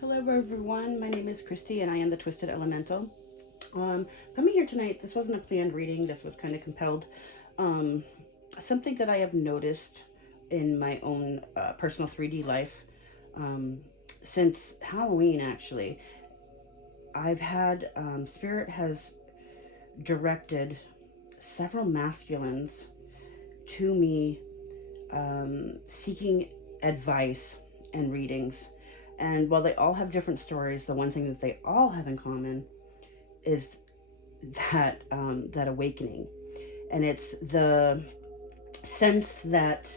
Hello everyone, my name is Christy and I am the Twisted Elemental. Coming here tonight, this wasn't a planned reading, this was kind of compelled. Um, Something that I have noticed in my own personal 3D life um, since Halloween actually, I've had, Spirit has directed several masculines to me seeking advice and readings. And while they all have different stories, the one thing that they all have in common is that awakening, and it's the sense that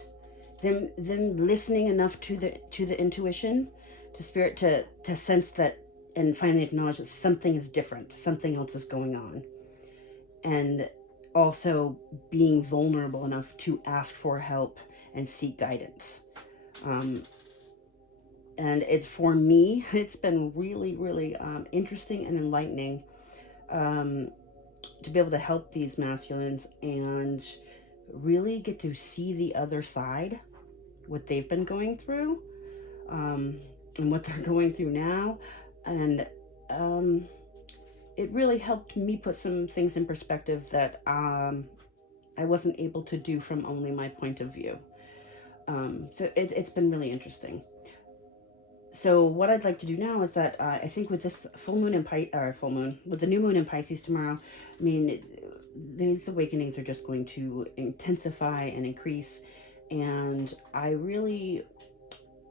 them listening enough to the intuition, to spirit, to sense that and finally acknowledge that something is different, something else is going on, and also being vulnerable enough to ask for help and seek guidance. Um, and it's for me, it's been really interesting and enlightening um, to be able to help these masculines and really get to see the other side, what they've been going through, um, and what they're going through now. And it really helped me put some things in perspective that I wasn't able to do from only my point of view. So it's been really interesting. So what I'd like to do now is that I think with this full moon in full moon, with the new moon in Pisces tomorrow, I mean, these awakenings are just going to intensify and increase. And I really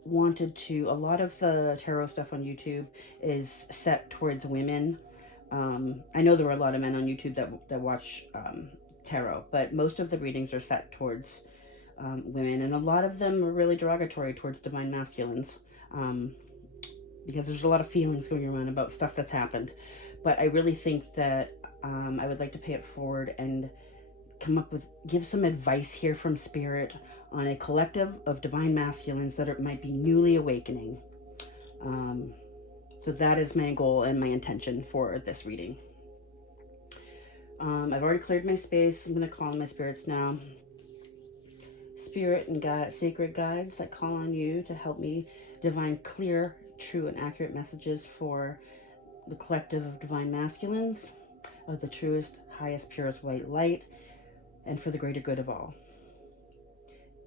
wanted to, a lot of the tarot stuff on YouTube is set towards women. I know there are a lot of men on YouTube that watch tarot, but most of the readings are set towards women, and a lot of them are really derogatory towards divine masculines, um, because there's a lot of feelings going around about stuff that's happened. But I really think that I would like to pay it forward and give some advice here from Spirit on a collective of divine masculines that might be newly awakening. So that is my goal and my intention for this reading. I've already cleared my space. I'm going to call on my spirits now. Spirit and God, sacred guides that call on you to help me divine clear, true, and accurate messages for the collective of divine masculines, of the truest, highest, purest white light, and for the greater good of all.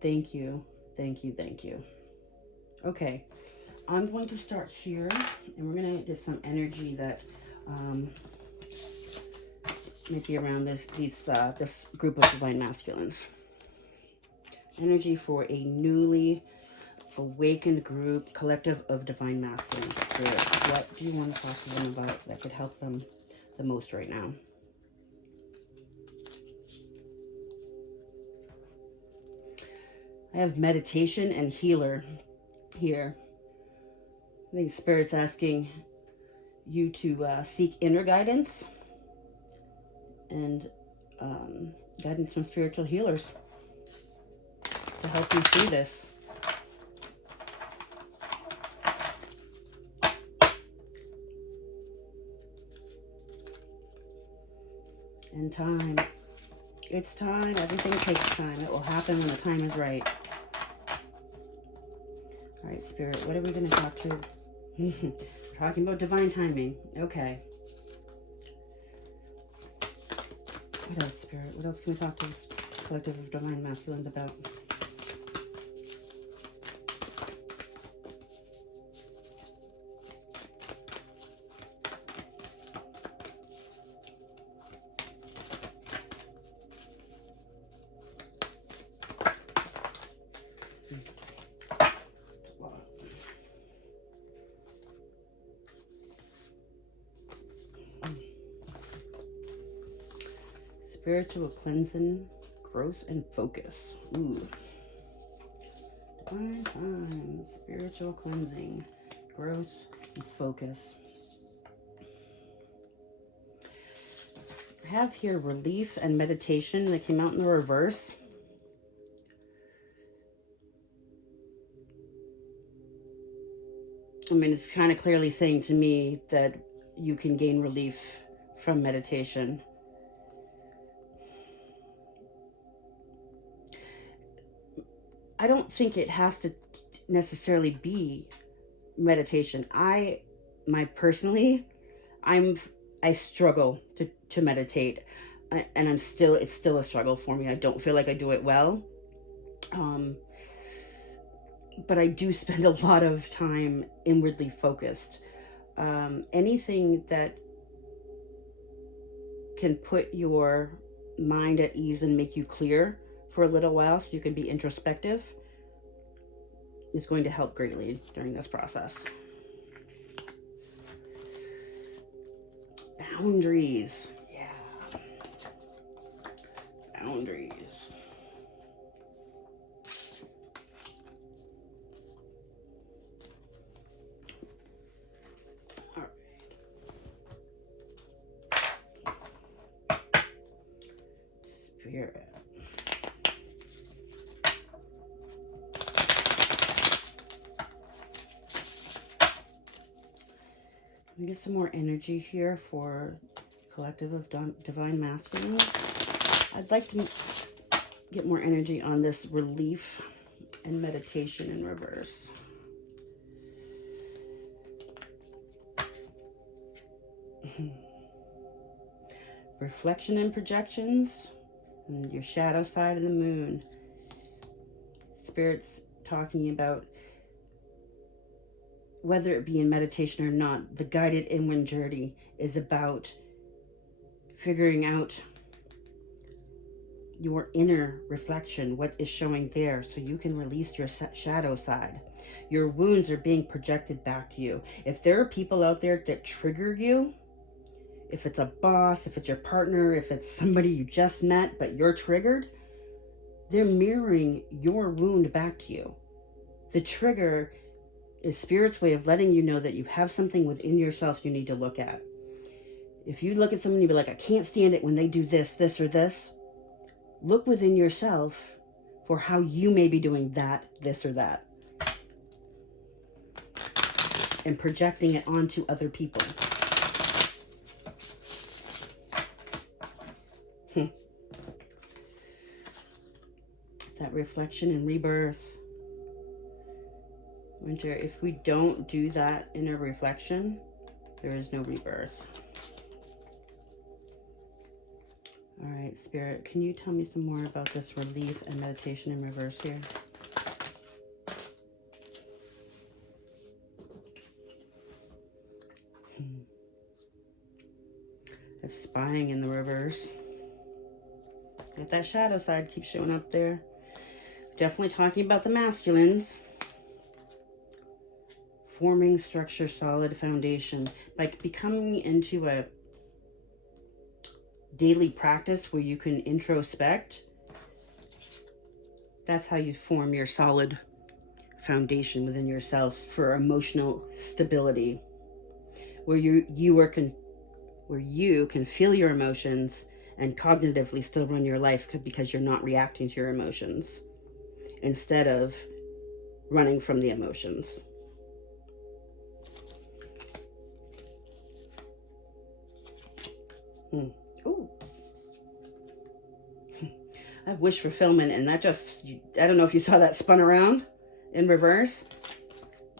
Thank you, thank you, thank you. Okay, I'm going to start here, and we're going to get some energy that might be around this group of divine masculines. Energy for a newly awakened group, collective of divine masculines. Spirit, what do you want to talk to them about that could help them the most right now? I have meditation and healer here. I think Spirit's asking you to seek inner guidance and guidance from spiritual healers to help you through this. And time. It's time. Everything takes time. It will happen when the time is right. All right, Spirit, what are we going to talk to? We're talking about divine timing. Okay. What else, Spirit? What else can we talk to this collective of divine masculines about? Spiritual cleansing, growth, and focus. Ooh. Divine time. Spiritual cleansing, growth, and focus. I have here relief and meditation that came out in the reverse. I mean, it's kind of clearly saying to me that you can gain relief from meditation. I don't think it has to necessarily be meditation. Personally, I struggle to meditate, and it's still a struggle for me. I don't feel like I do it well. Um, but I do spend a lot of time inwardly focused. Anything that can put your mind at ease and make you clear for a little while so you can be introspective is going to help greatly during this process. Boundaries. Yeah. Boundaries. All right. Spirit. Let me get some more energy here for collective of divine masculine. I'd like to get more energy on this relief and meditation in reverse. Reflection and projections, and your shadow side of the moon. Spirit's talking about, whether it be in meditation or not, the guided inward journey is about figuring out your inner reflection, what is showing there, so you can release your shadow side. Your wounds are being projected back to you. If there are people out there that trigger you, if it's a boss, if it's your partner, if it's somebody you just met but you're triggered, they're mirroring your wound back to you. The trigger is Spirit's way of letting you know that you have something within yourself you need to look at. If you look at someone and you be like, I can't stand it when they do this, this, or this, look within yourself for how you may be doing that, this, or that, and projecting it onto other people. That reflection and rebirth. Winter, if we don't do that inner reflection, there is no rebirth. All right, Spirit, can you tell me some more about this relief and meditation in reverse here? I have spying in the reverse. Got that shadow side keeps showing up there. Definitely talking about the masculines. Forming structure, solid foundation. By becoming into a daily practice where you can introspect, that's how you form your solid foundation within yourself for emotional stability, where you can feel your emotions and cognitively still run your life because you're not reacting to your emotions instead of running from the emotions. Ooh. I have wish fulfillment, and that just, I don't know if you saw that spun around in reverse.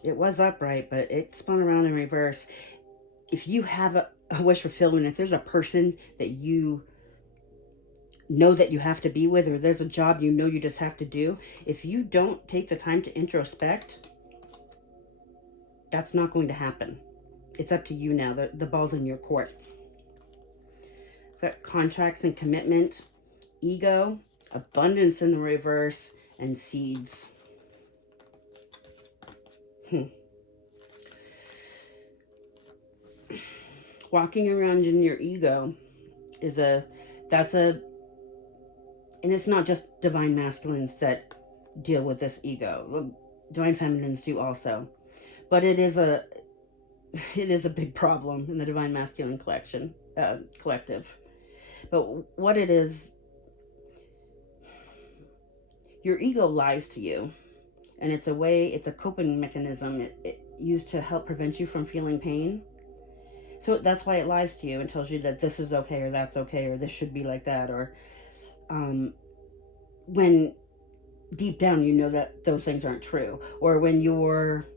It was upright, but it spun around in reverse. If you have a wish fulfillment, if there's a person that you know that you have to be with, or there's a job you know you just have to do, if you don't take the time to introspect, that's not going to happen. It's up to you now. The ball's in your court. Got contracts and commitment, ego, abundance in the reverse, and seeds. Walking around in your ego and it's not just divine masculines that deal with this ego. Well, divine feminines do also, but it is a big problem in the divine masculine collective. But what it is, your ego lies to you, and it's a coping mechanism it used to help prevent you from feeling pain. So that's why it lies to you and tells you that this is okay, or that's okay, or this should be like that, or when deep down you know that those things aren't true, or when you're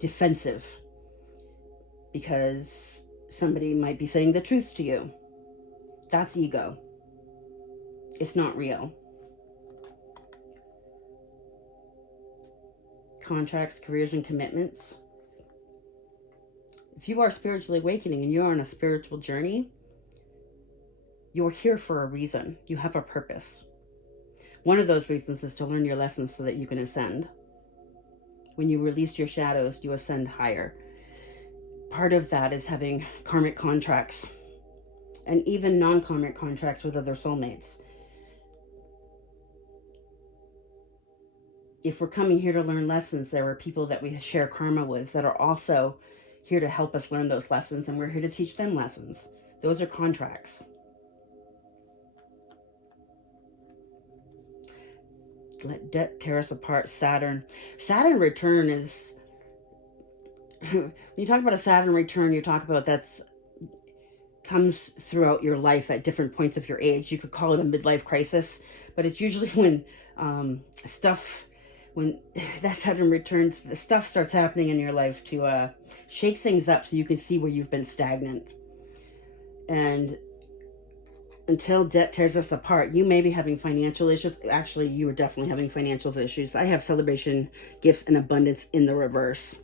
defensive because somebody might be saying the truth to you. That's ego. It's not real. Contracts, careers, and commitments. If you are spiritually awakening and you're on a spiritual journey, you're here for a reason. You have a purpose. One of those reasons is to learn your lessons so that you can ascend. When you release your shadows, you ascend higher. Part of that is having karmic contracts and even non-karmic contracts with other soulmates. If we're coming here to learn lessons, there are people that we share karma with that are also here to help us learn those lessons, and we're here to teach them lessons. Those are contracts. Let debt tear us apart. Saturn return is, when you talk about a Saturn return, you talk about comes throughout your life at different points of your age. You could call it a midlife crisis, but it's usually when when that Saturn returns, the stuff starts happening in your life to shake things up so you can see where you've been stagnant. And until debt tears us apart, you may be having financial issues. Actually, you are definitely having financial issues. I have celebration, gifts, and abundance in the reverse.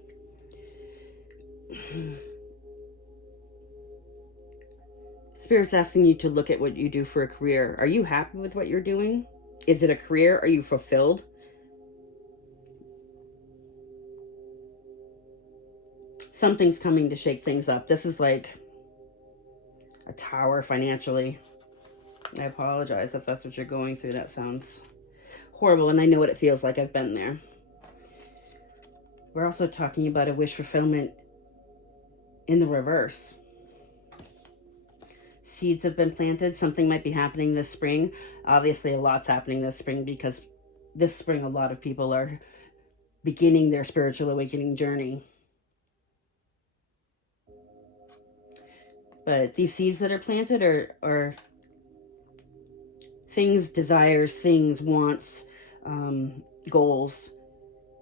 Spirit's asking you to look at what you do for a career. Are you happy with what you're doing? Is it a career? Are you fulfilled? Something's coming to shake things up. This is like a tower financially. I apologize if that's what you're going through. That sounds horrible, and I know what it feels like. I've been there. We're also talking about a wish fulfillment in the reverse. Seeds have been planted. Something might be happening this spring. Obviously, a lot's happening this spring because this spring a lot of people are beginning their spiritual awakening journey. But these seeds that are planted are things, desires, things, wants, goals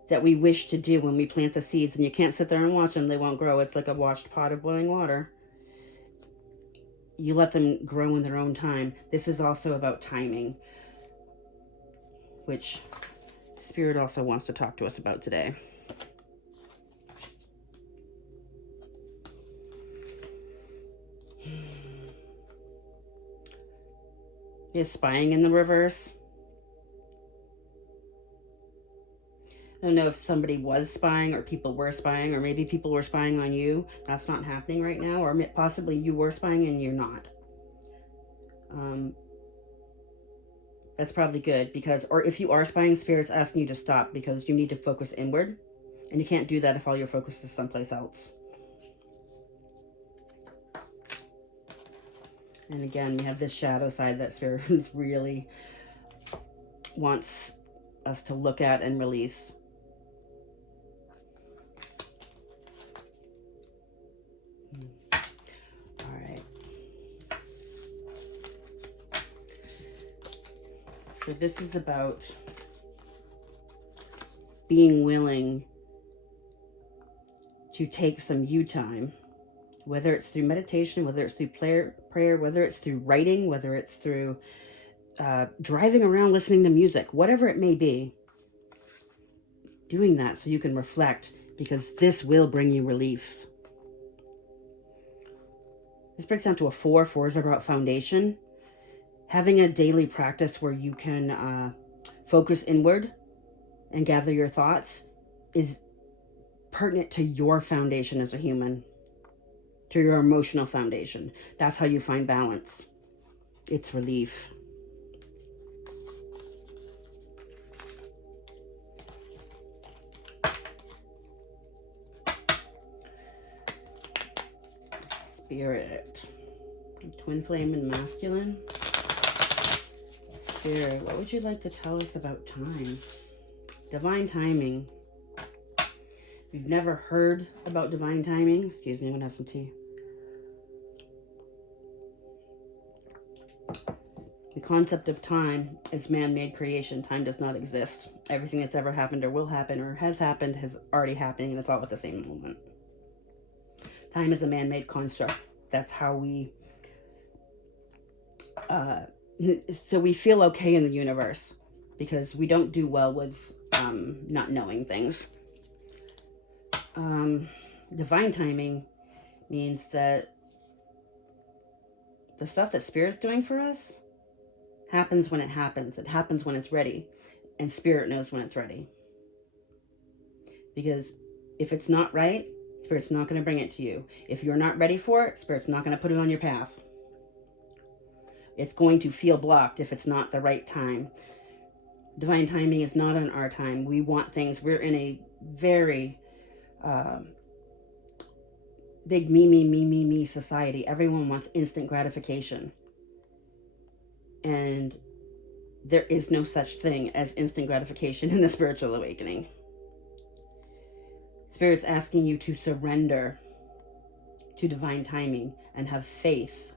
that we wish to do when we plant the seeds. And you can't sit there and watch them. They won't grow. It's like a washed pot of boiling water. You let them grow in their own time. This is also about timing, which Spirit also wants to talk to us about today. Is spying in the reverse? I don't know if somebody was spying or people were spying, or maybe people were spying on you. That's not happening right now, or possibly you were spying and you're not. That's probably good because, or if you are spying, Spirit's asking you to stop because you need to focus inward, and you can't do that if all your focus is someplace else. And again, we have this shadow side that Spirit really wants us to look at and release. All right. So this is about being willing to take some you time. Whether it's through meditation, whether it's through prayer, whether it's through writing, whether it's through driving around listening to music, whatever it may be, doing that so you can reflect, because this will bring you relief. This breaks down to a 4. 4s are about foundation. Having a daily practice where you can focus inward and gather your thoughts is pertinent to your foundation as a human. To your emotional foundation. That's how you find balance. It's relief. Spirit. Twin flame and masculine. Spirit, what would you like to tell us about time? Divine timing. If you've never heard about divine timing, excuse me, I'm going to have some tea. The concept of time is man-made creation. Time does not exist. Everything that's ever happened or will happen or has happened has already happened, and it's all at the same moment. Time is a man-made construct. That's how we so we feel okay in the universe, because we don't do well with not knowing things. Divine timing means that the stuff that Spirit's doing for us happens when it happens. It happens when it's ready. And Spirit knows when it's ready. Because if it's not right, Spirit's not going to bring it to you. If you're not ready for it, Spirit's not going to put it on your path. It's going to feel blocked if it's not the right time. Divine timing is not on our time. We want things. We're in a very big me society. Everyone wants instant gratification. And there is no such thing as instant gratification in the spiritual awakening. Spirit's asking you to surrender to divine timing and have faith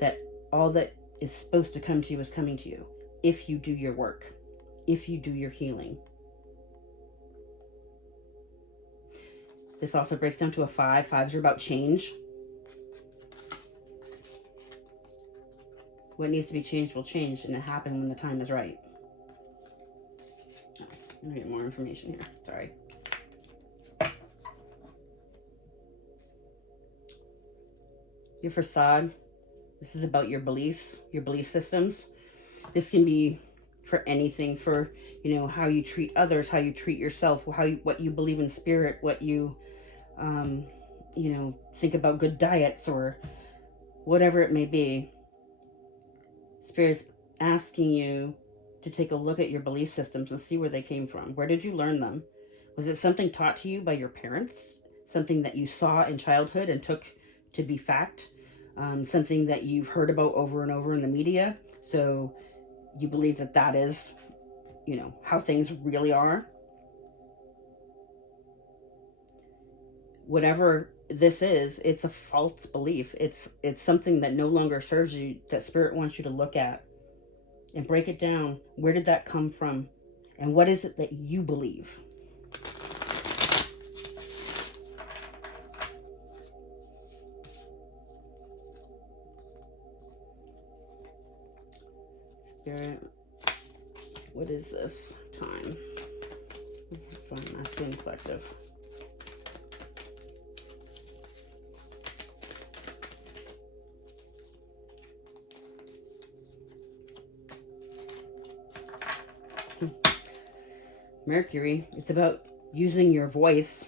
that all that is supposed to come to you is coming to you if you do your work, if you do your healing. This also breaks down to a 5. 5s are about change. What needs to be changed will change, and it happens when the time is right. Oh, I'm going to get more information here. Sorry. Your facade. This is about your beliefs, your belief systems. This can be for anything, for, how you treat others, how you treat yourself, what you believe in spirit, what you, think about good diets or whatever it may be. Spirit's asking you to take a look at your belief systems and see where they came from. Where did you learn them? Was it something taught to you by your parents? Something that you saw in childhood and took to be fact? Something that you've heard about over and over in the media? So you believe that is, how things really are? Whatever this is, it's a false belief. It's something that no longer serves you, that Spirit wants you to look at and break it down. Where did that come from? And what is it that you believe? Spirit, what is this time? From Masculine Collective. Mercury, it's about using your voice.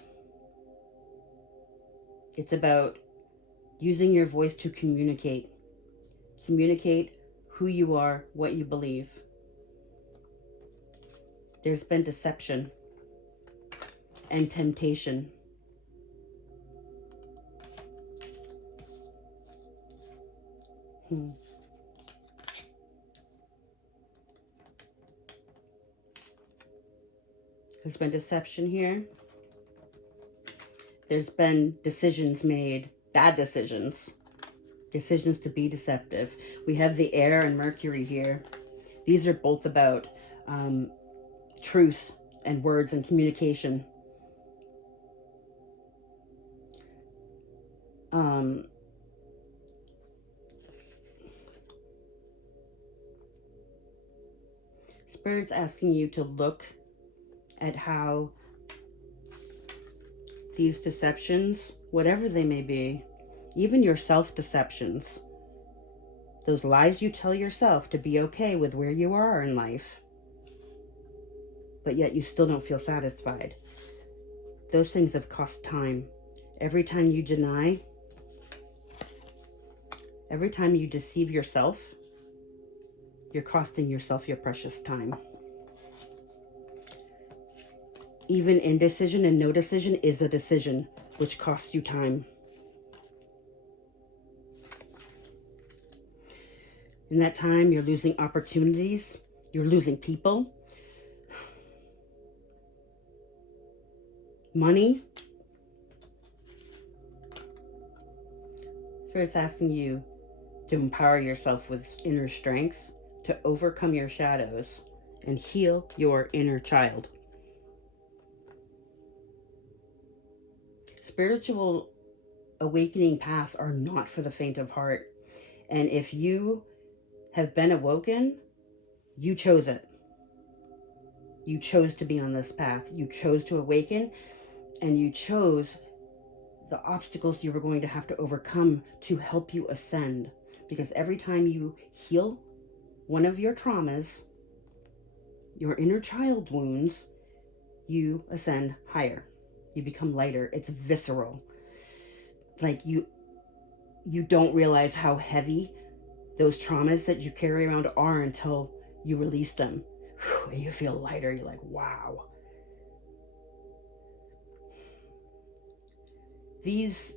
It's about using your voice to communicate. Communicate who you are, what you believe. There's been deception and temptation. There's been deception here. There's been decisions made, bad decisions. Decisions to be deceptive. We have the air and Mercury here. These are both about truth and words and communication. Spirit's asking you to look at how these deceptions, whatever they may be, even your self-deceptions, those lies you tell yourself to be okay with where you are in life, but yet you still don't feel satisfied. Those things have cost time. Every time you deny, every time you deceive yourself, you're costing yourself your precious time. Even indecision and no decision is a decision, which costs you time. In that time, you're losing opportunities. You're losing people. Money. Spirit's asking you to empower yourself with inner strength to overcome your shadows and heal your inner child. Spiritual awakening paths are not for the faint of heart. And if you have been awoken, you chose it. You chose to be on this path. You chose to awaken, and you chose the obstacles you were going to have to overcome to help you ascend. Because every time you heal one of your traumas, your inner child wounds, you ascend higher. You become lighter. It's visceral. Like you don't realize how heavy those traumas that you carry around are until you release them. And you feel lighter. You're like, wow. These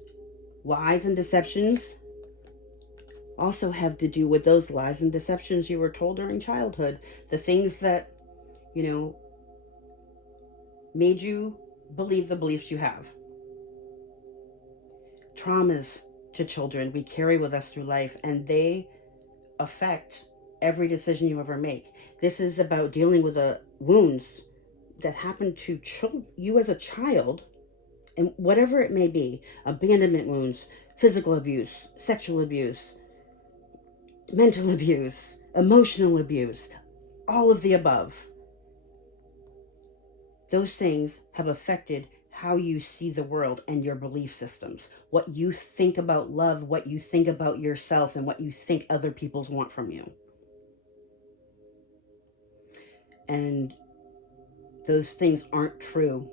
lies and deceptions also have to do with those lies and deceptions you were told during childhood. The things that, made you believe the beliefs you have. Traumas to children we carry with us through life, and they affect every decision you ever make. This is about dealing with the wounds that happen to you as a child, and whatever it may be, abandonment wounds, physical abuse, sexual abuse, mental abuse, emotional abuse, all of the above. Those things have affected how you see the world and your belief systems, what you think about love, what you think about yourself, and what you think other people want from you. And those things aren't true.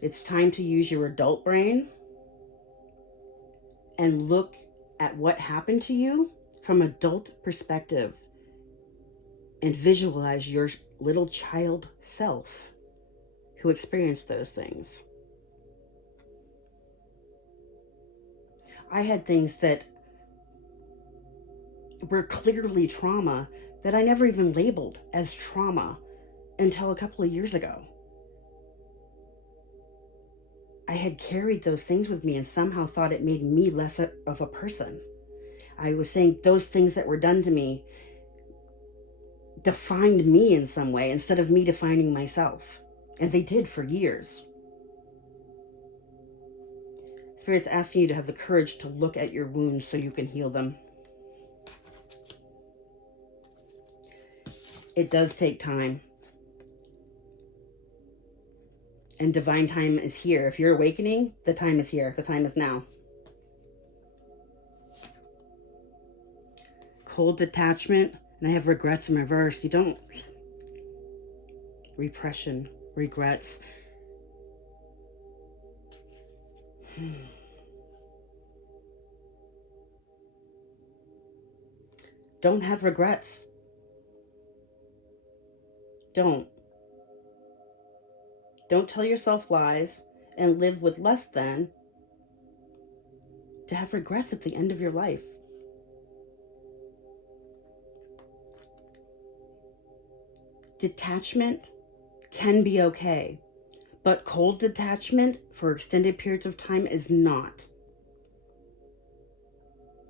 It's time to use your adult brain and look at what happened to you from adult perspective and visualize your little child self who experienced those things. I had things that were clearly trauma that I never even labeled as trauma until a couple of years ago. I had carried those things with me and somehow thought it made me less of a person. I was saying those things that were done to me defined me in some way instead of me defining myself. And they did for years. Spirit's asking you to have the courage to look at your wounds so you can heal them. It does take time. And divine time is here. If you're awakening, the time is here. The time is now. Cold detachment, and I have regrets in reverse. You don't. Repression, regrets. Don't have regrets. Don't tell yourself lies and live with less than to have regrets at the end of your life. Detachment can be okay, but cold detachment for extended periods of time is not.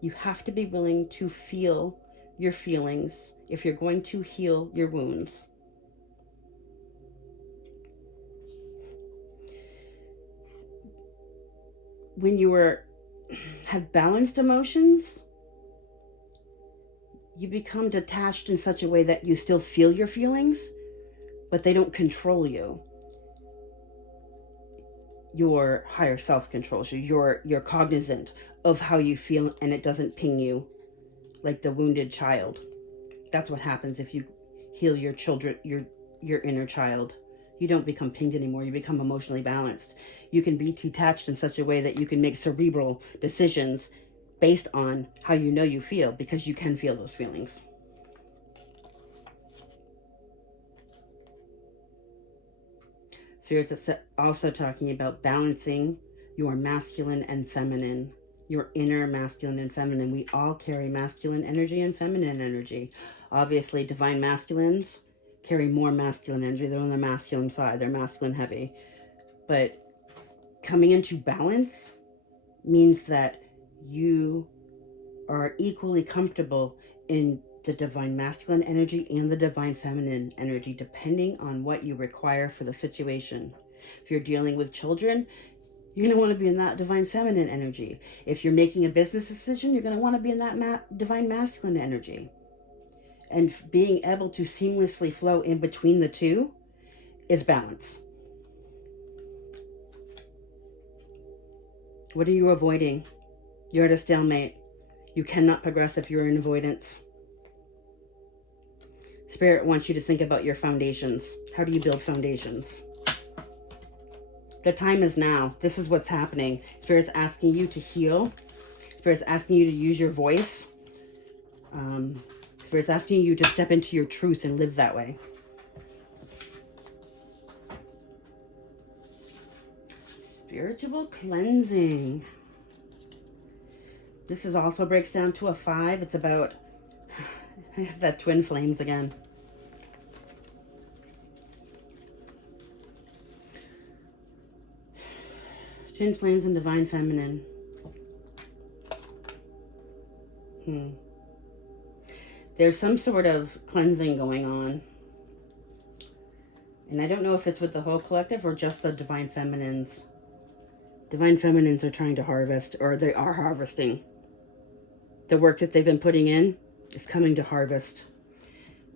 You have to be willing to feel your feelings if you're going to heal your wounds. When you have balanced emotions, you become detached in such a way that you still feel your feelings, but they don't control you. Your higher self controls you. You're cognizant of how you feel, and it doesn't ping you like the wounded child. That's what happens if you heal your children, your inner child. You don't become pinged anymore. You become emotionally balanced. You can be detached in such a way that you can make cerebral decisions based on how you know you feel, because you can feel those feelings. Spirit's also talking about balancing your masculine and feminine, your inner masculine and feminine. We all carry masculine energy and feminine energy. Obviously, divine masculines carry more masculine energy. They're on the masculine side. They're masculine heavy. But coming into balance means that you are equally comfortable in the divine masculine energy and the divine feminine energy, depending on what you require for the situation. If you're dealing with children, you're going to want to be in that divine feminine energy. If you're making a business decision, you're going to want to be in that divine masculine energy. And being able to seamlessly flow in between the two is balance. What are you avoiding? You're at a stalemate. You cannot progress if you're in avoidance. Spirit wants you to think about your foundations. How do you build foundations? The time is now. This is what's happening. Spirit's asking you to heal. Spirit's asking you to use your voice. Spirit's asking you to step into your truth and live that way. Spiritual cleansing. This is also breaks down to a 5. It's about, I have that twin flames again. Twin flames and divine feminine. There's some sort of cleansing going on. And I don't know if it's with the whole collective or just the divine feminines. Divine feminines are trying to harvest, or they are harvesting. The work that they've been putting in is coming to harvest.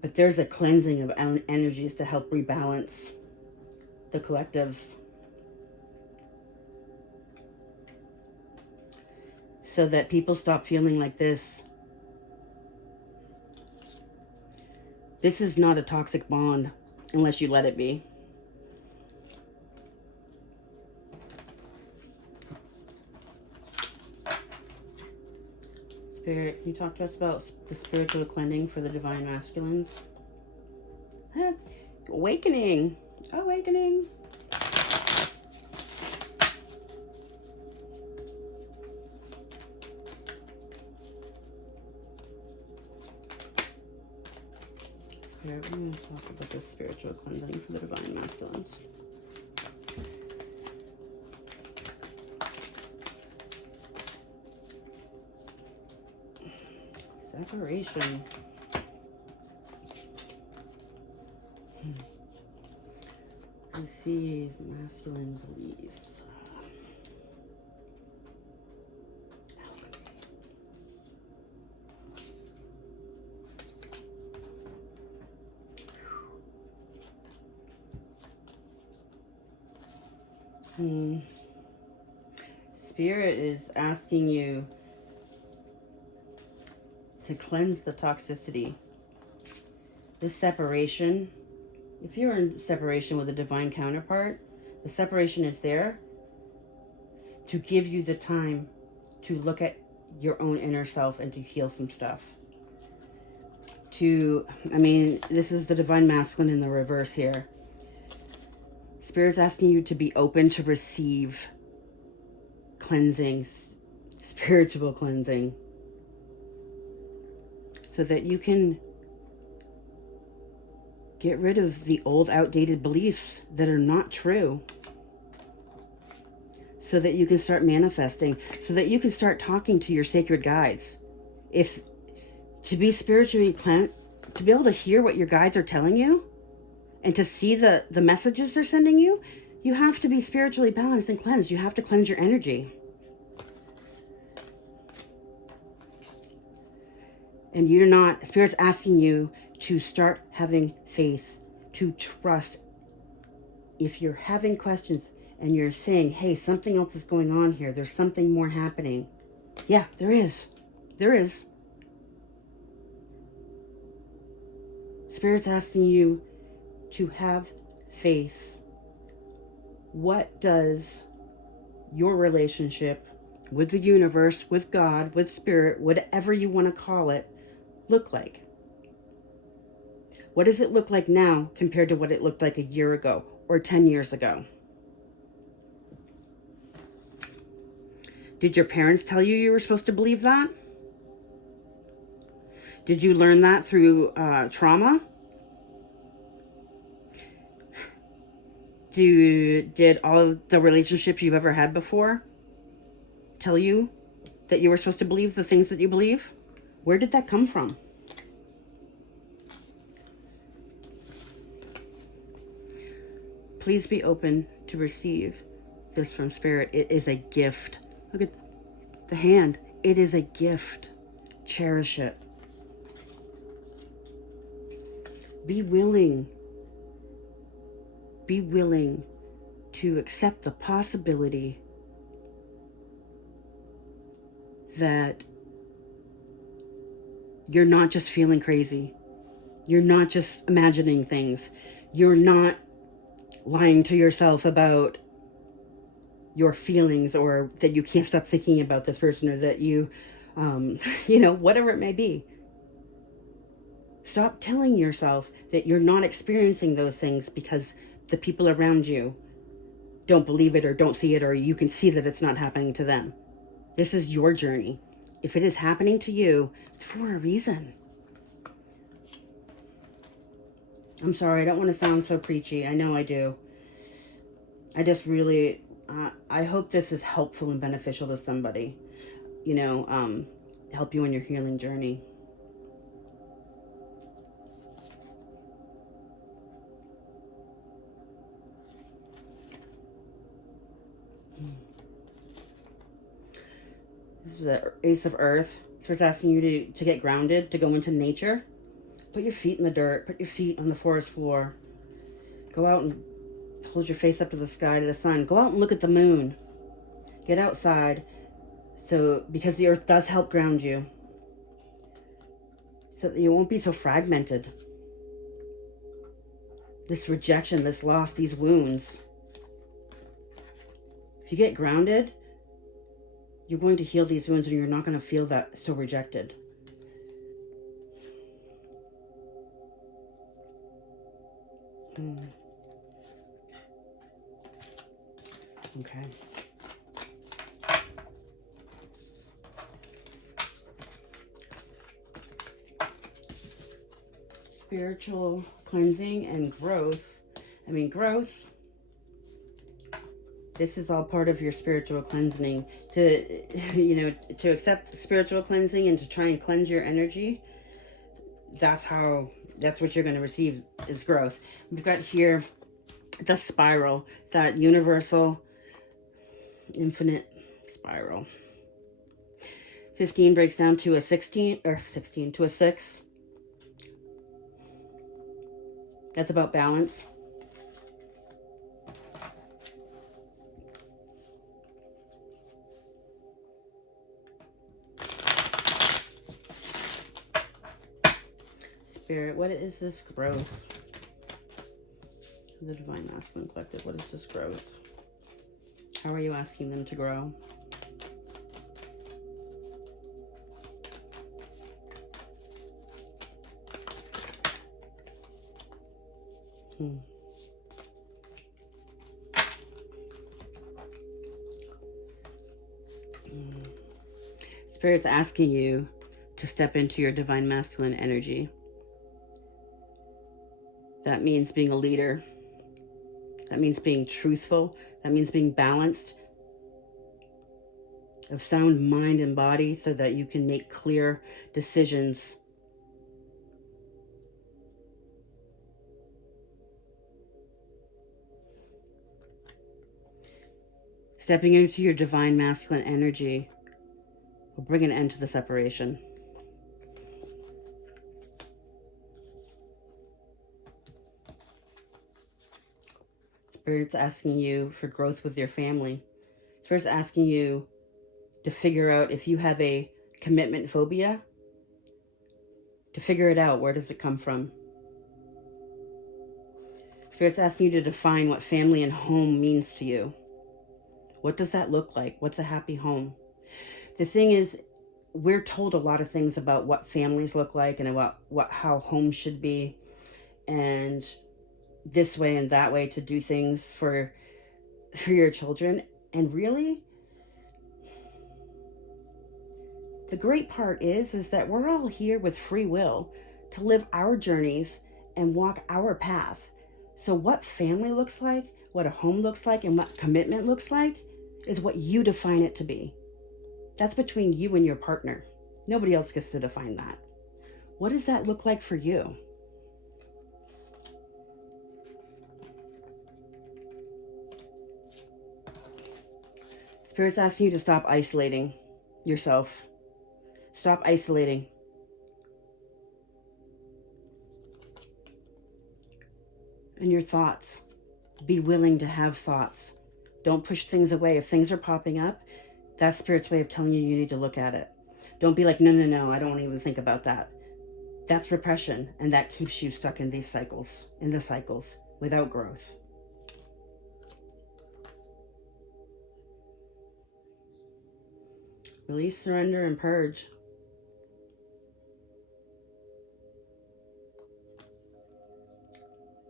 But there's a cleansing of energies to help rebalance the collectives. So that people stop feeling like this. This is not a toxic bond unless you let it be. Spirit, can you talk to us about the spiritual cleansing for the divine masculines? Awakening. Awakening. We're going to talk about the spiritual cleansing for the divine masculines. Separation. Receive masculine beliefs. Spirit is asking you to cleanse the toxicity. This separation, if you're in separation with a divine counterpart, the separation is there to give you the time to look at your own inner self and to heal some stuff. This is the divine masculine in the reverse here. Spirit's asking you to be open to receive cleansing, spiritual cleansing, so that you can get rid of the old, outdated beliefs that are not true, so that you can start manifesting, so that you can start talking to your sacred guides. If to be spiritually cleansed, to be able to hear what your guides are telling you and to see the messages they're sending you, you have to be spiritually balanced and cleansed. You have to cleanse your energy. And you're not, Spirit's asking you to start having faith, to trust. If you're having questions and you're saying, hey, something else is going on here, there's something more happening. Yeah, there is. There is. Spirit's asking you to have faith. What does your relationship with the universe, with God, with Spirit, whatever you want to call it, look like? What does it look like now compared to what it looked like a year ago or 10 years ago? Did your parents tell you you were supposed to believe that? Did you learn that through trauma? Did all the relationships you've ever had before tell you that you were supposed to believe the things that you believe? Where did that come from? Please be open to receive this from Spirit. It is a gift. Look at the hand. It is a gift. Cherish it. Be willing to accept the possibility that you're not just feeling crazy. You're not just imagining things. You're not lying to yourself about your feelings, or that you can't stop thinking about this person, or that you, whatever it may be. Stop telling yourself that you're not experiencing those things because the people around you don't believe it or don't see it, or you can see that it's not happening to them. This is your journey. If it is happening to you, it's for a reason. I'm sorry, I don't want to sound so preachy. I know I do. I just really, I hope this is helpful and beneficial to somebody. Help you on your healing journey. This is the Ace of Earth. So it's asking you to get grounded, to go into nature. Put your feet in the dirt. Put your feet on the forest floor. Go out and hold your face up to the sky, to the sun. Go out and look at the moon. Get outside. Because the earth does help ground you. So that you won't be so fragmented. This rejection, this loss, these wounds. If you get grounded, you're going to heal these wounds, and you're not going to feel that so rejected. Okay. Spiritual cleansing and growth. Growth. This is all part of your spiritual cleansing. To accept spiritual cleansing and to try and cleanse your energy. That's what you're going to receive, is growth. We've got here the spiral, that universal, infinite spiral. 15 breaks down to a 16, or 16 to a 6. That's about balance. Spirit, what is this growth? The Divine Masculine Collective, what is this growth? How are you asking them to grow? Spirit's asking you to step into your Divine Masculine energy. That means being a leader. That means being truthful. That means being balanced, of sound mind and body, so that you can make clear decisions. Stepping into your Divine Masculine energy will bring an end to the separation. Spirit's asking you for growth with your family. Spirit's asking you to figure out if you have a commitment phobia, to figure it out. Where does it come from? Spirit's asking you to define what family and home means to you. What does that look like? What's a happy home? The thing is, we're told a lot of things about what families look like and about how homes should be, and this way and that way to do things for your children. And really, the great part is that we're all here with free will to live our journeys and walk our path. So what family looks like, what a home looks like, and what commitment looks like is what you define it to be. That's between you and your partner. Nobody else gets to define that. What does that look like for you? Spirit's asking you to stop isolating yourself. Stop isolating. And your thoughts. Be willing to have thoughts. Don't push things away. If things are popping up, that's Spirit's way of telling you you need to look at it. Don't be like, no, I don't even think about that. That's repression, and that keeps you stuck in these cycles, without growth. Release, surrender, and purge.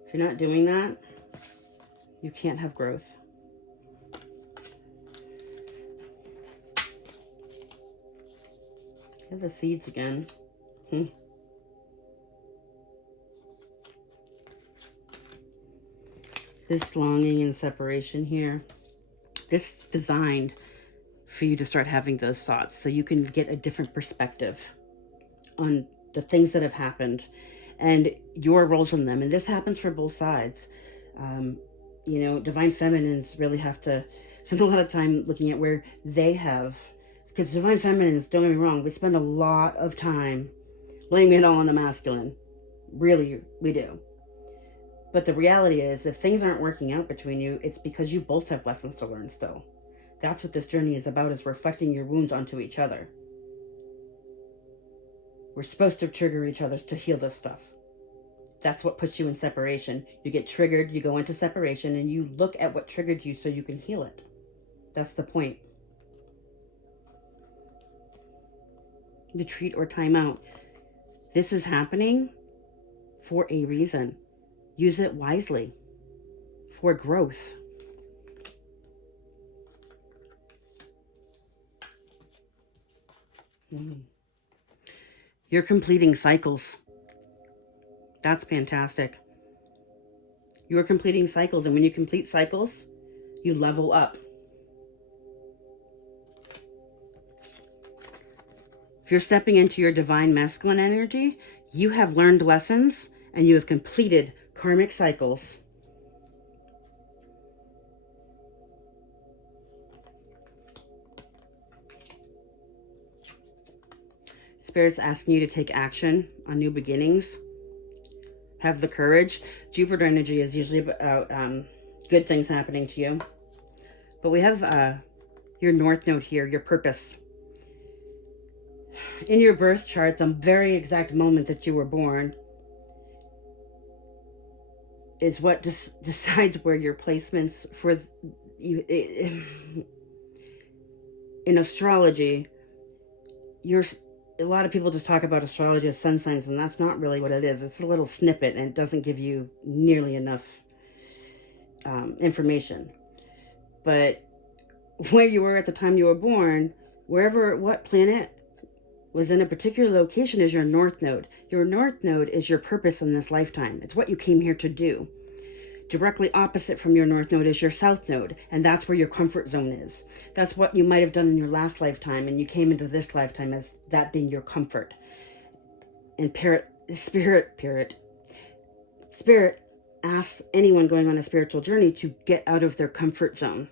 If you're not doing that, you can't have growth. Have the seeds again. This longing and separation here, this is designed for you to start having those thoughts so you can get a different perspective on the things that have happened and your roles in them. And this happens for both sides. Divine feminines really have to spend a lot of time looking at where they have, because divine feminines, don't get me wrong, we spend a lot of time blaming it all on the masculine. Really, we do. But the reality is, if things aren't working out between you, it's because you both have lessons to learn still. That's what this journey is about, is reflecting your wounds onto each other. We're supposed to trigger each other to heal this stuff. That's what puts you in separation. You get triggered, you go into separation, and you look at what triggered you so you can heal it. That's the point. Retreat or time out. This is happening for a reason. Use it wisely for growth. You're completing cycles. That's fantastic. You're completing cycles, and when you complete cycles, you level up. If you're stepping into your divine masculine energy, you have learned lessons and you have completed karmic cycles. Spirit's asking you to take action on new beginnings. Have the courage. Jupiter energy is usually about good things happening to you. But we have your North Node here, your purpose. In your birth chart, the very exact moment that you were born is what decides where your placements for you. In astrology, a lot of people just talk about astrology as sun signs, and that's not really what it is. It's a little snippet, and it doesn't give you nearly enough information. But where you were at the time you were born, what planet was in a particular location is your North Node. Your North Node is your purpose in this lifetime. It's what you came here to do. Directly opposite from your North Node is your South Node, and that's where your comfort zone is. That's what you might have done in your last lifetime, and you came into this lifetime as that being your comfort. And Spirit asks anyone going on a spiritual journey to get out of their comfort zone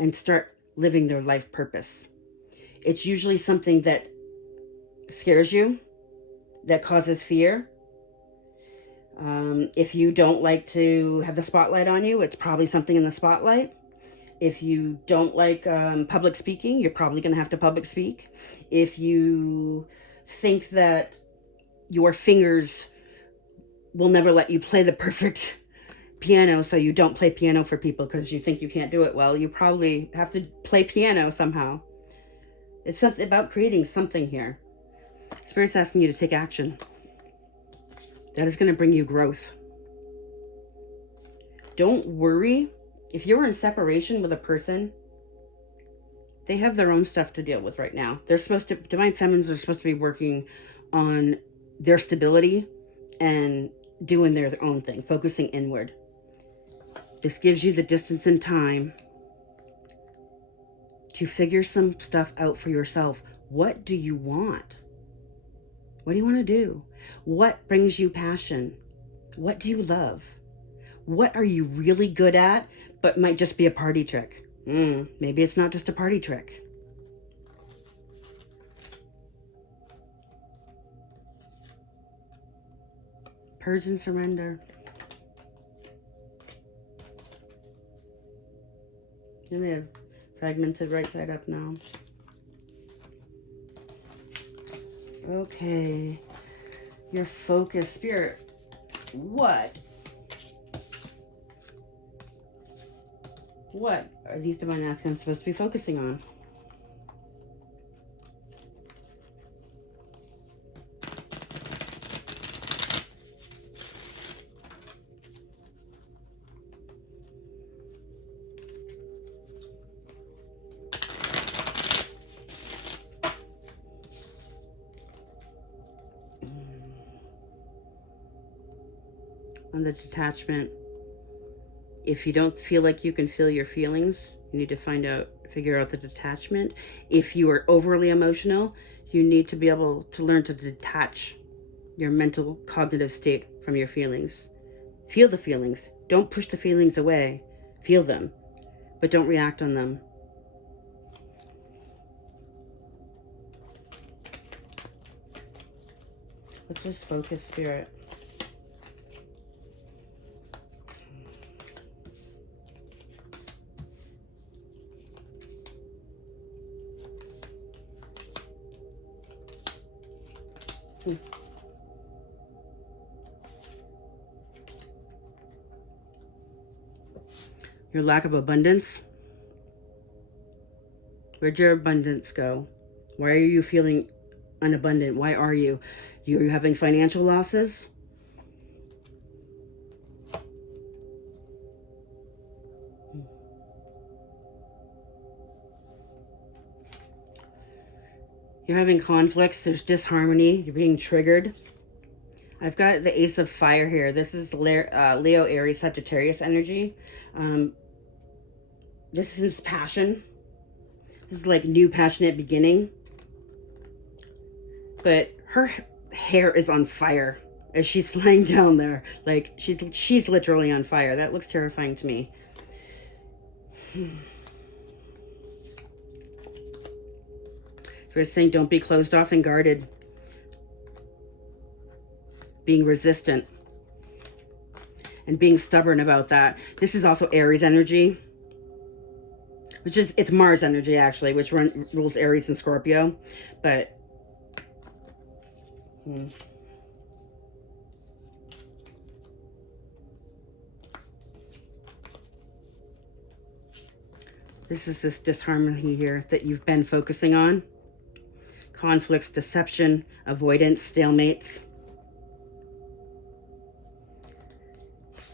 and start living their life purpose. It's usually something that scares you, that causes fear. If you don't like to have the spotlight on you, it's probably something in the spotlight. If you don't like public speaking, you're probably going to have to public speak. If you think that your fingers will never let you play the perfect piano, so you don't play piano for people because you think you can't do it well, you probably have to play piano somehow. It's something about creating something here. Spirit's asking you to take action. That is going to bring you growth. Don't worry. If you're in separation with a person, they have their own stuff to deal with right now. Divine feminines are supposed to be working on their stability and doing their own thing, focusing inward. This gives you the distance and time to figure some stuff out for yourself. What do you want? What do you want to do? What brings you passion? What do you love? What are you really good at, but might just be a party trick? Maybe it's not just a party trick. Purge and surrender. And we have fragmented right side up now. Okay. Your focus, Spirit. What are these divine masculines supposed to be focusing on? On the detachment, if you don't feel like you can feel your feelings, you need to figure out the detachment. If you are overly emotional, you need to be able to learn to detach your mental cognitive state from your feelings. Feel the feelings. Don't push the feelings away. Feel them, but don't react on them. Let's just focus, Spirit. Your lack of abundance. Where'd your abundance go? Why are you feeling unabundant? Why are you? You're having financial losses? You're having conflicts. There's disharmony. You're being triggered. I've got the Ace of Fire here. This is Leo, Aries, Sagittarius energy. This is passion. This is like new passionate beginning. But her hair is on fire as she's lying down there. Like she's literally on fire. That looks terrifying to me. We're saying don't be closed off and guarded. Being resistant. And being stubborn about that. This is also Aries energy. It's Mars energy, actually, which rules Aries and Scorpio. But... This is this disharmony here that you've been focusing on. Conflicts, deception, avoidance, stalemates.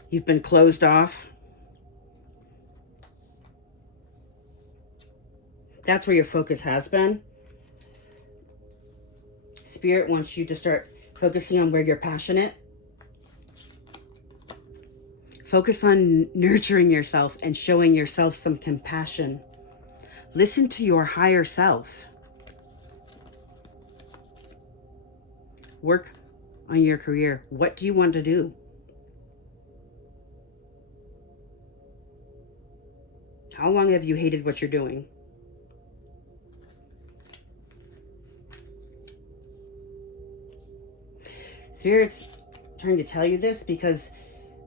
You've been closed off. That's where your focus has been. Spirit wants you to start focusing on where you're passionate. Focus on nurturing yourself and showing yourself some compassion. Listen to your higher self. Work on your career. What do you want to do? How long have you hated what you're doing? Spirit's trying to tell you this because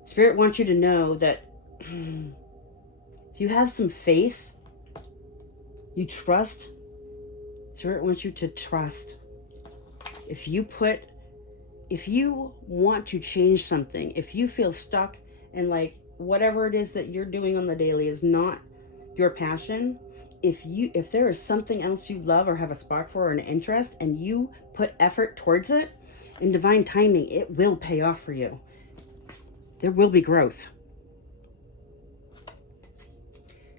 Spirit wants you to know that if you have some faith, you trust. Spirit wants you to trust. If you want to change something, if you feel stuck and like whatever it is that you're doing on the daily is not your passion, if there is something else you love or have a spark for or an interest and you put effort towards it, in divine timing, it will pay off for you. There will be growth.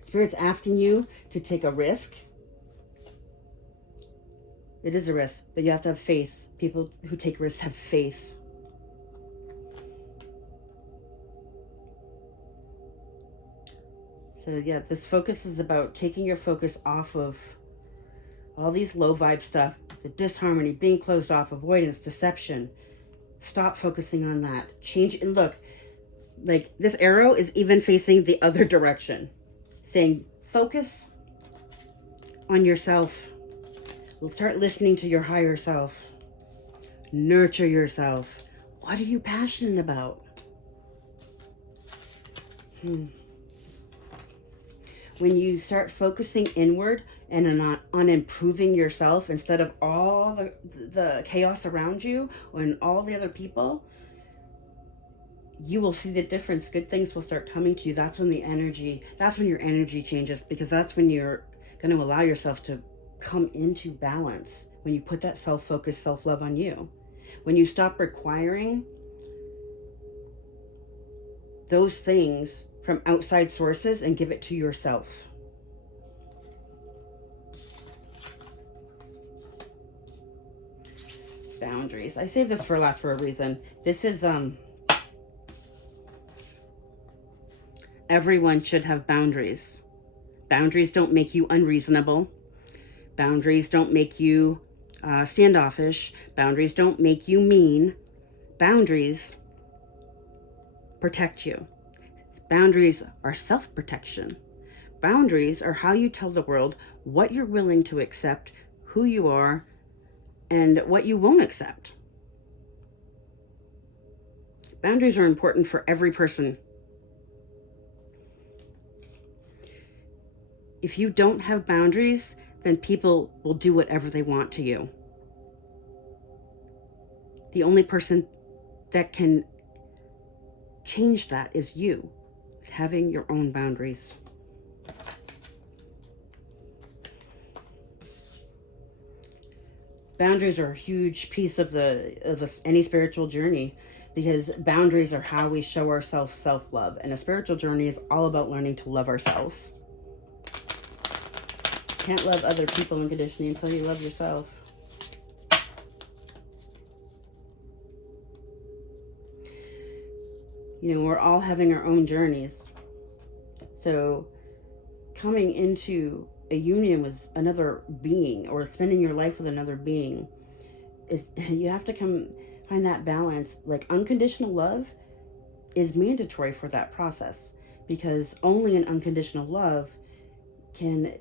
Spirit's asking you to take a risk. It is a risk, but you have to have faith. People who take risks have faith. So yeah, this focus is about taking your focus off of all these low vibe stuff, the disharmony, being closed off, avoidance, deception. Stop focusing on that. Change and look, like this arrow is even facing the other direction, saying focus on yourself. Start listening to your higher self. Nurture yourself. What are you passionate about? When you start focusing inward and on improving yourself instead of all the chaos around you and all the other people, you will see the difference. Good things will start coming to you. That's when your energy changes, because that's when you're going to allow yourself to come into balance. When you put that self-focus, self-love on you. When you stop requiring those things from outside sources and give it to yourself. Boundaries. I saved this for last for a reason. This is everyone should have boundaries. Boundaries don't make you unreasonable. Boundaries don't make you standoffish. Boundaries don't make you mean. Boundaries protect you. Boundaries are self-protection. Boundaries are how you tell the world what you're willing to accept, who you are, and what you won't accept. Boundaries are important for every person. If you don't have boundaries, then people will do whatever they want to you. The only person that can change that is you, having your own boundaries. Boundaries are a huge piece of any spiritual journey, because boundaries are how we show ourselves self-love, and a spiritual journey is all about learning to love ourselves. You can't love other people unconditionally until you love yourself. You know, we're all having our own journeys. So coming into a union with another being, or spending your life with another being, is you have to find that balance. Like, unconditional love is mandatory for that process, because only in unconditional love can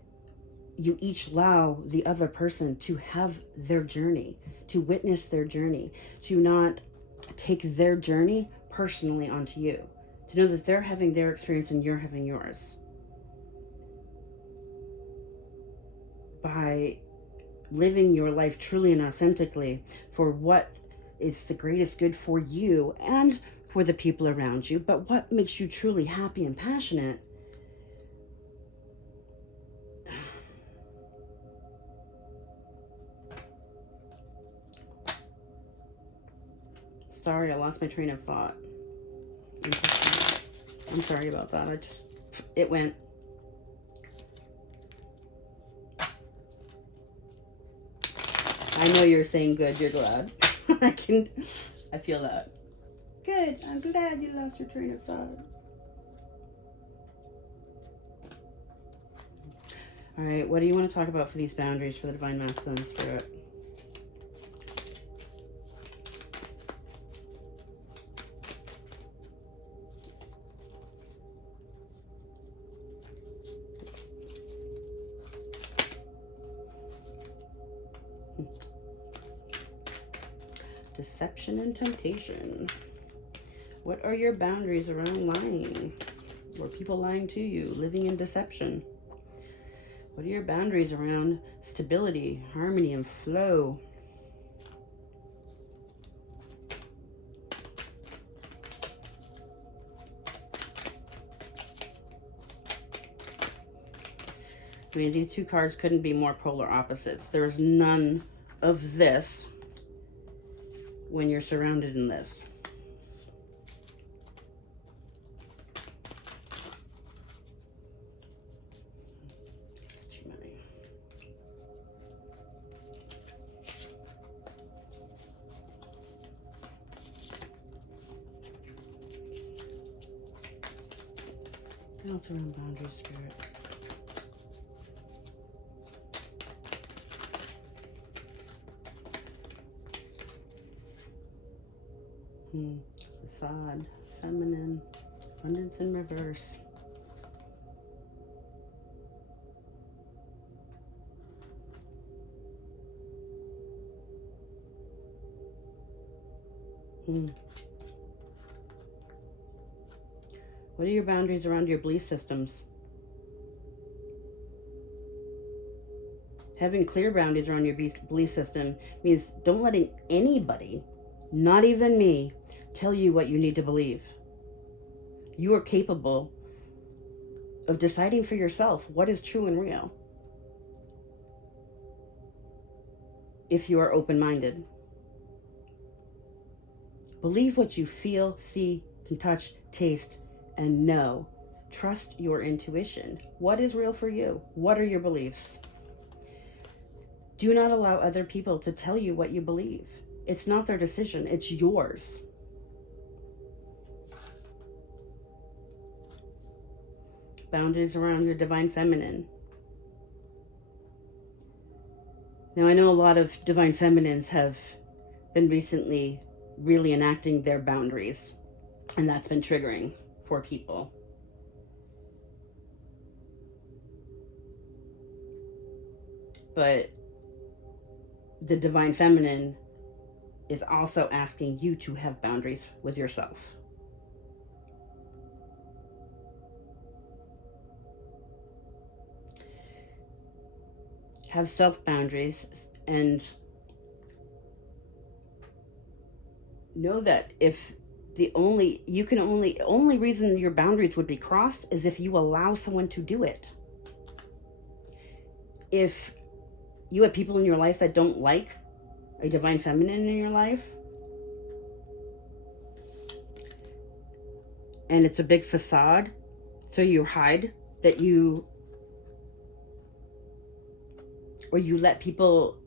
you each allow the other person to have their journey, to witness their journey, to not take their journey personally onto you, to know that they're having their experience and you're having yours. By living your life truly and authentically for what is the greatest good for you and for the people around you, but what makes you truly happy and passionate, sorry, I lost my train of thought. I'm sorry about that. It went. I know you're saying good. You're glad. I feel that. Good. I'm glad you lost your train of thought. All right. What do you want to talk about for these boundaries for the Divine Masculine Spirit? Deception and temptation. What are your boundaries around lying? Or people lying to you, living in deception? What are your boundaries around stability, harmony, and flow? I mean, these two cards couldn't be more polar opposites. There's none of this when you're surrounded in this. It's too many. What else around boundaries, Spirit? Facade, feminine, abundance in reverse. What are your boundaries around your belief systems? Having clear boundaries around your belief system means don't letting anybody, not even me, tell you what you need to believe. You are capable of deciding for yourself what is true and real if you are open-minded. Believe what you feel, see, can touch, taste, and know. Trust your intuition. What is real for you? What are your beliefs? Do not allow other people to tell you what you believe. It's not their decision, it's yours. Boundaries around your divine feminine. Now, I know a lot of divine feminines have been recently really enacting their boundaries, and that's been triggering for people. But the divine feminine is also asking you to have boundaries with yourself. Have self boundaries and know that if the only reason your boundaries would be crossed is if you allow someone to do it. If you have people in your life that don't like a divine feminine in your life, and it's a big facade, so you hide that you, or you let people,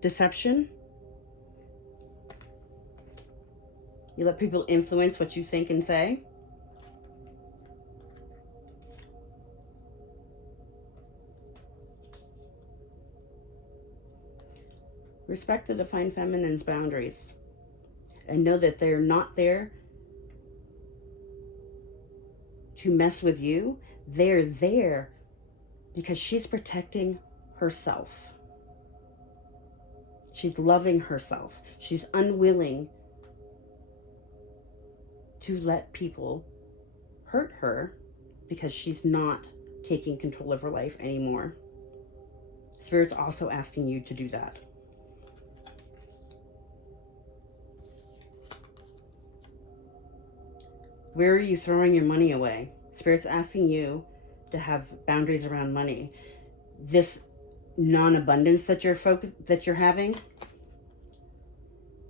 deception, you let people influence what you think and say. Respect the divine feminine's boundaries and know that they're not there to mess with you. They're there because she's protecting herself. She's loving herself. She's unwilling to let people hurt her because she's not taking control of her life anymore. Spirit's also asking you to do that. Where are you throwing your money away? Spirit's asking you to have boundaries around money. This non-abundance that you're having,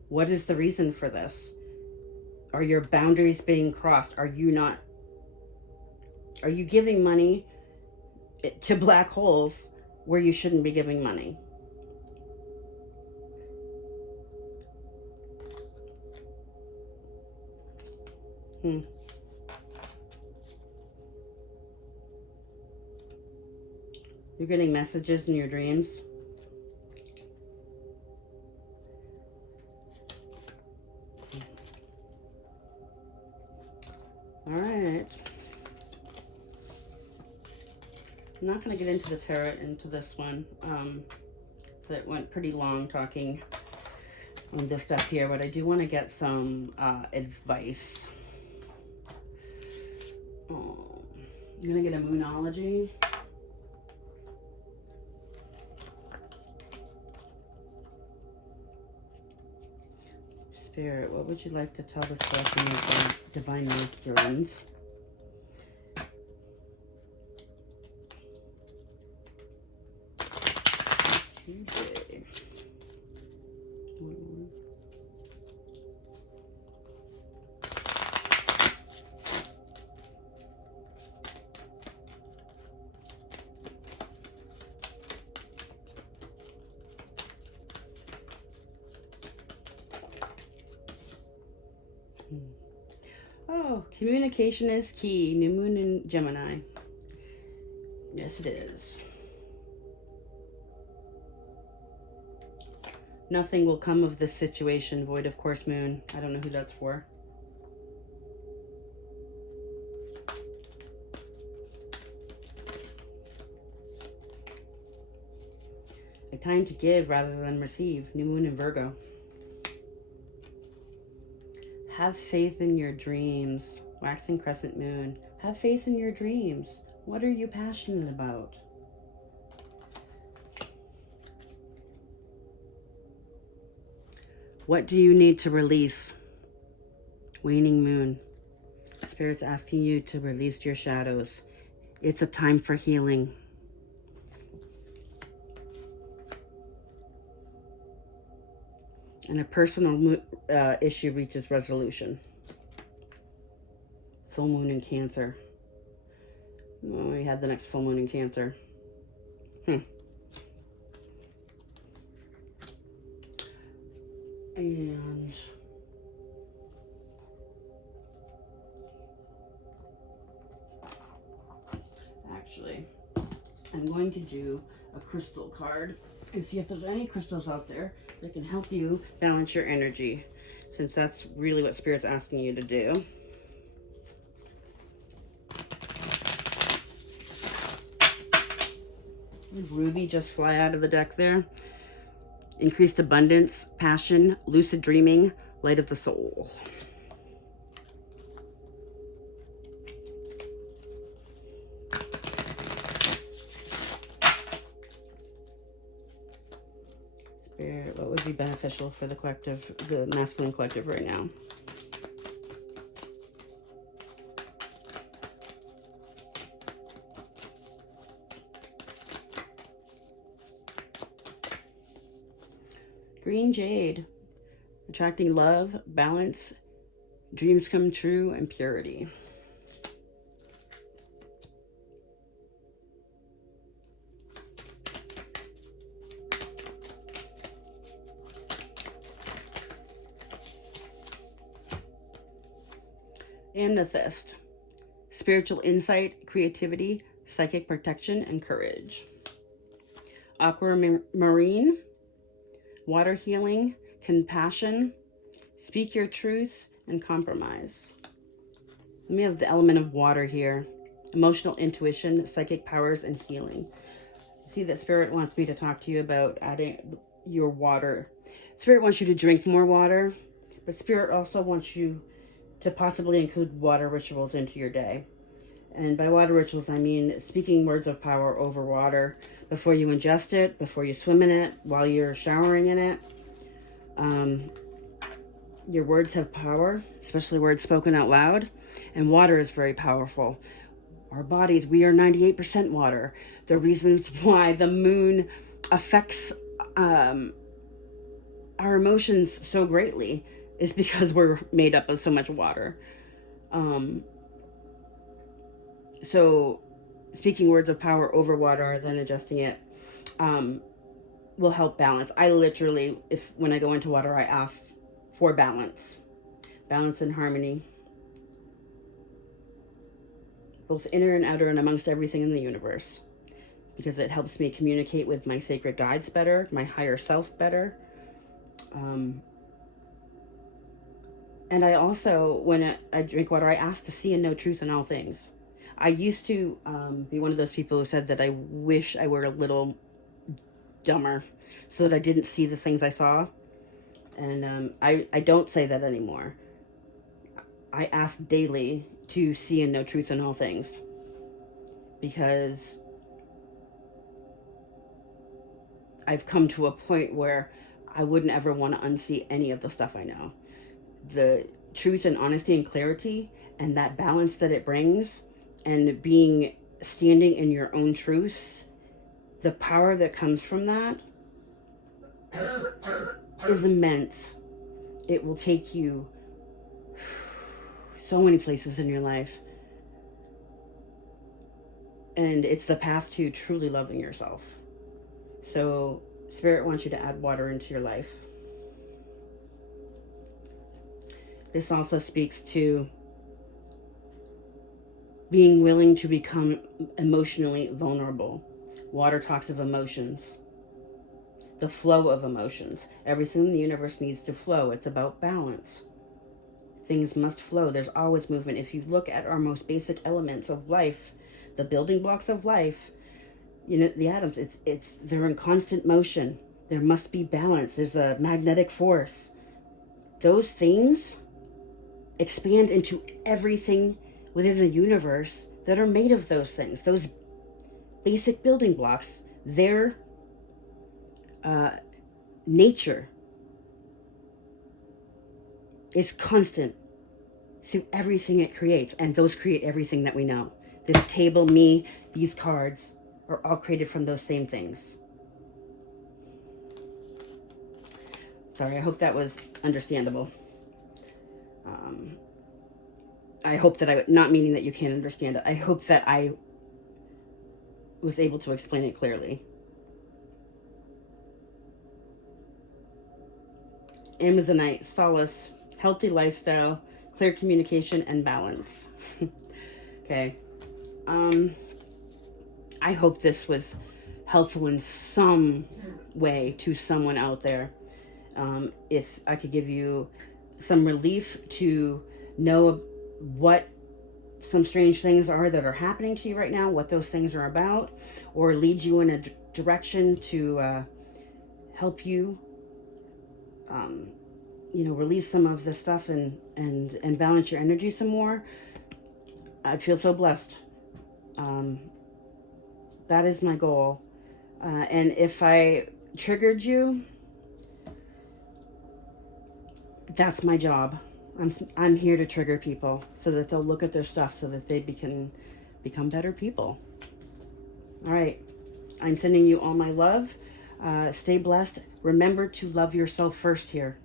what is the reason for this? Are your boundaries being crossed? Are you giving money to black holes where you shouldn't be giving money? You're getting messages in your dreams. All right. I'm not going to get into the tarot into this one. So it went pretty long talking on this stuff here, but I do want to get some advice. I'm going to get a moonology. Spirit, what would you like to tell this person of divine masculines? Okay. Communication is key. New moon in Gemini. Yes, it is. Nothing will come of this situation. Void of course moon. I don't know who that's for. A time to give rather than receive. New moon in Virgo. Have faith in your dreams. Waxing crescent moon. Have faith in your dreams. What are you passionate about? What do you need to release? Waning moon. Spirit's asking you to release your shadows. It's a time for healing. And a personal issue reaches resolution. Full moon in Cancer. Oh, we had the next full moon in Cancer. And actually, I'm going to do a crystal card and see if there's any crystals out there that can help you balance your energy, since that's really what Spirit's asking you to do. Did Ruby just fly out of the deck there? Increased abundance, passion, lucid dreaming, light of the soul. Spirit, what would be beneficial for the collective, the masculine collective right now? Green jade, attracting love, balance, dreams come true, and purity. Amethyst, spiritual insight, creativity, psychic protection, and courage. Aquamarine, water healing, compassion, speak your truth, and compromise. Let me have the element of water here. Emotional intuition, psychic powers, and healing. See that Spirit wants me to talk to you about adding your water. Spirit wants you to drink more water, but Spirit also wants you to possibly include water rituals into your day. And by water rituals, I mean speaking words of power over water before you ingest it, before you swim in it, while you're showering in it. Your words have power, especially words spoken out loud, and water is very powerful. Our bodies, we are 98% water. The reasons why the moon affects our emotions so greatly is because we're made up of so much water. So speaking words of power over water, then adjusting it, will help balance. I literally, when I go into water, I ask for balance and harmony, both inner and outer and amongst everything in the universe, because it helps me communicate with my sacred guides better, my higher self better. And I also, when I drink water, I ask to see and know truth in all things. I used to be one of those people who said that I wish I were a little dumber so that I didn't see the things I saw. And I don't say that anymore. I ask daily to see and know truth in all things, because I've come to a point where I wouldn't ever want to unsee any of the stuff I know. The truth and honesty and clarity and that balance that it brings, and standing in your own truth, the power that comes from that is immense. It will take you so many places in your life. And it's the path to truly loving yourself. So Spirit wants you to add water into your life. This also speaks to being willing to become emotionally vulnerable. Water talks of emotions, the flow of emotions. Everything in the universe needs to flow. It's about balance. Things must flow. There's always movement. If you look at our most basic elements of life, the building blocks of life, the atoms, they're in constant motion. There must be balance. There's a magnetic force. Those things expand into everything within the universe that are made of those things. Those basic building blocks, their nature is constant through everything it creates, and those create everything that we know. This table, me, these cards are all created from those same things. Sorry, I hope that was understandable. I hope that not meaning that you can't understand it, I hope that I was able to explain it clearly. Amazonite, solace, healthy lifestyle, clear communication, and balance. Okay. I hope this was helpful in some way to someone out there. If I could give you some relief to know what some strange things are that are happening to you right now, what those things are about, or lead you in a direction to help you release some of the stuff and balance your energy some more, I'd feel so blessed. That is my goal. And if I triggered you, that's my job. I'm here to trigger people so that they'll look at their stuff so that they can become better people. All right. I'm sending you all my love. Stay blessed. Remember to love yourself first here.